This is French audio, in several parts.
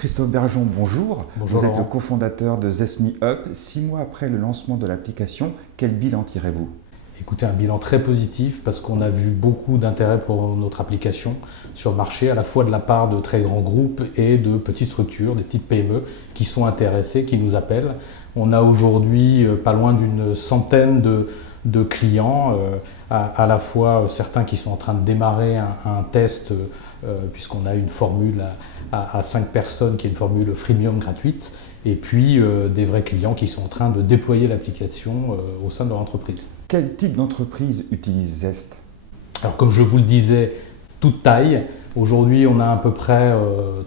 Christophe Bergeon, bonjour. Bonjour Vous êtes Laurent. le cofondateur de Zest.me Up. 6 mois après le lancement de l'application, quel bilan tirez-vous? Écoutez, un bilan très positif parce qu'on a vu beaucoup d'intérêt pour notre application sur le marché, à la fois de la part de très grands groupes et de petites structures, des petites PME qui sont intéressées, qui nous appellent. On a aujourd'hui pas loin d'une centaine de clients, à la fois certains qui sont en train de démarrer un test puisqu'on a une formule à 5 personnes qui est une formule freemium gratuite, et puis des vrais clients qui sont en train de déployer l'application au sein de leur entreprise. Quel type d'entreprise utilise Zest? Alors comme je vous le disais, toute taille. Aujourd'hui, on a à peu près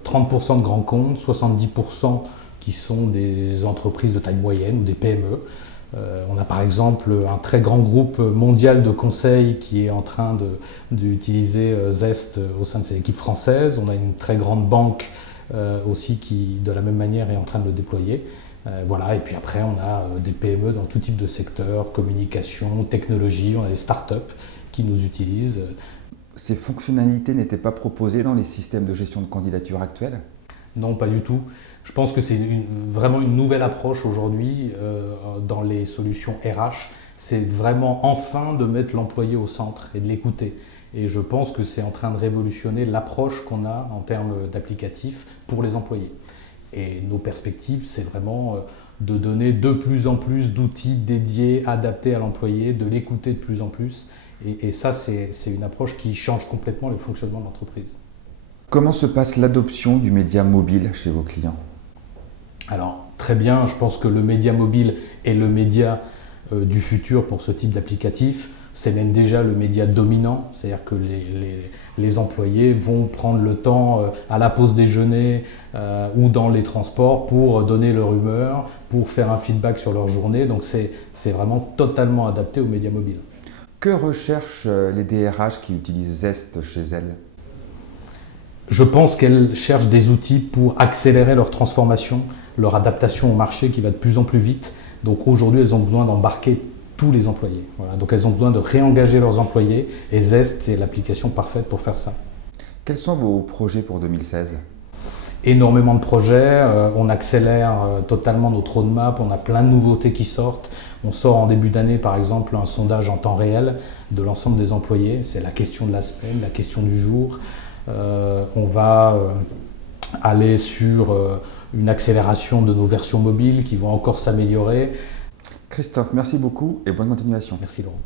30% de grands comptes, 70% qui sont des entreprises de taille moyenne ou des PME. On a par exemple un très grand groupe mondial de conseil qui est en train d'utiliser Zest au sein de ses équipes françaises. On a une très grande banque aussi qui, de la même manière, est en train de le déployer. Voilà. Et puis après, on a des PME dans tout type de secteur, communication, technologie, on a des startups qui nous utilisent. Ces fonctionnalités n'étaient pas proposées dans les systèmes de gestion de candidature actuels? Non, pas du tout. Je pense que c'est vraiment une nouvelle approche aujourd'hui dans les solutions RH. C'est vraiment enfin de mettre l'employé au centre et de l'écouter. Et je pense que c'est en train de révolutionner l'approche qu'on a en termes d'applicatifs pour les employés. Et nos perspectives, c'est vraiment de donner de plus en plus d'outils dédiés, adaptés à l'employé, de l'écouter de plus en plus. Et ça, c'est une approche qui change complètement le fonctionnement de l'entreprise. Comment se passe l'adoption du média mobile chez vos clients? Alors, très bien, je pense que le média mobile est le média du futur pour ce type d'applicatif. C'est même déjà le média dominant, c'est-à-dire que les employés vont prendre le temps à la pause déjeuner ou dans les transports pour donner leur humeur, pour faire un feedback sur leur journée. Donc c'est vraiment totalement adapté au média mobile. Que recherchent les DRH qui utilisent Zest chez elles? Je pense qu'elles cherchent des outils pour accélérer leur transformation, leur adaptation au marché qui va de plus en plus vite. Donc aujourd'hui, elles ont besoin d'embarquer tous les employés. Voilà. Donc elles ont besoin de réengager leurs employés et Zest est l'application parfaite pour faire ça. Quels sont vos projets pour 2016? Énormément de projets, on accélère totalement notre roadmap, on a plein de nouveautés qui sortent. On sort en début d'année par exemple un sondage en temps réel de l'ensemble des employés, c'est la question de la semaine, la question du jour. On va aller sur une accélération de nos versions mobiles qui vont encore s'améliorer. Christophe, merci beaucoup et bonne continuation. Merci Laurent.